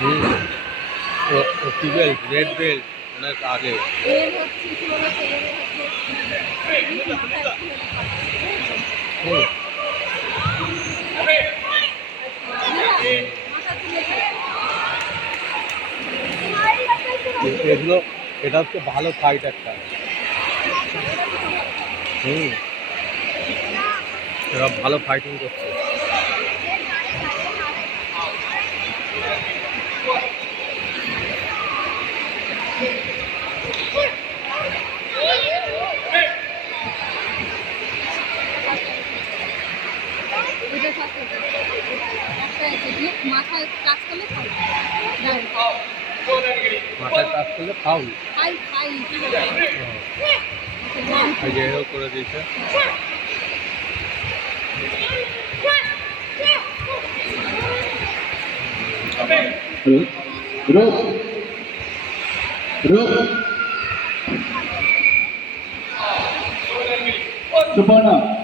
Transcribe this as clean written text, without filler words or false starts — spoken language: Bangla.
হুম ও কি বেল্ট রেড বেল্ট অনেক আগে। হুম এগুলো এটা হচ্ছে ভালো ফাইট একটা। হুম এরা ভালো ফাইটিং করছে। মাথায় কাজ করলে মাথায় কাজ করলে ফাউল। খাই খাই এও করে দিয়েছে। Suparna.